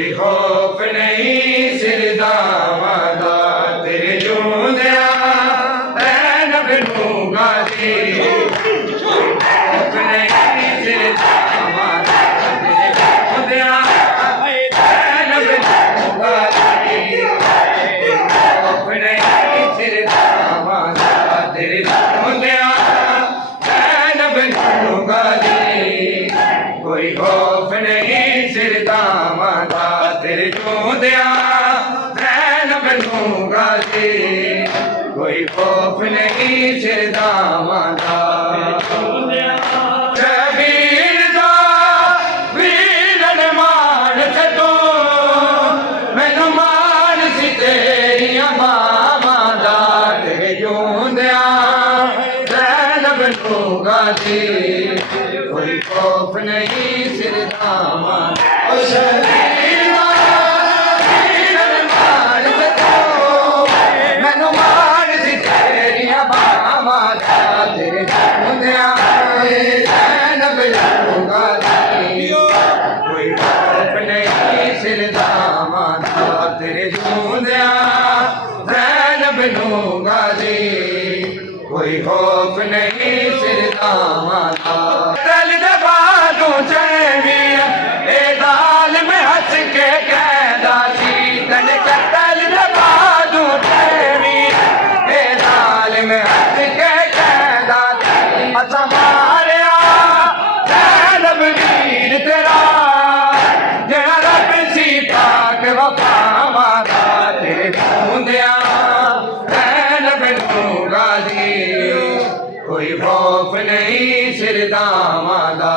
कोई खौफ नहीं सिरदावां दा तेरे जूंदिया ऐन बनूंगा जी खौफ नहीं सिरदावां दा तेरे जूंदिया ऐन बनूंगा जी खौफ नहीं सिरदावां दा तेरे जूंदिया ऐन बनूंगा जी कोई खौफ नहीं सिरदावां दा तेरे जूंदिया ऐन बनूंगा जी कोई खौफ नहीं सिरदावां दा शबीर दा वीरन मान छड्डो मैनू मान सी तेरियां मावां दा तेरे जूंदिया ऐन बनूंगा जी कोई खौफ नहीं सिरदावां शबीर दा वीरन मान छड्डो मैनू मान सी तेरियां मावां दा तेरे जूंदिया ऐन बनूंगा जी कोई खौफ नहीं सिरदावां दा तेरे जूंदिया ऐन बनूंगा जी कोई खौफ नहीं सिरदावां दा दिल दे बाजू चैवी ए दाल में हंस के कहदा सी तने दिल दे बाजू चैवी ए दाल में हंस के कहदा सी असा मारिया ज़ैनब वीर तेरा जेड़ा रब सी पाक वफावां दा तेरे जूंदिया ऐन बनूंगा जी कोई खौफ नहीं सिरदावां दा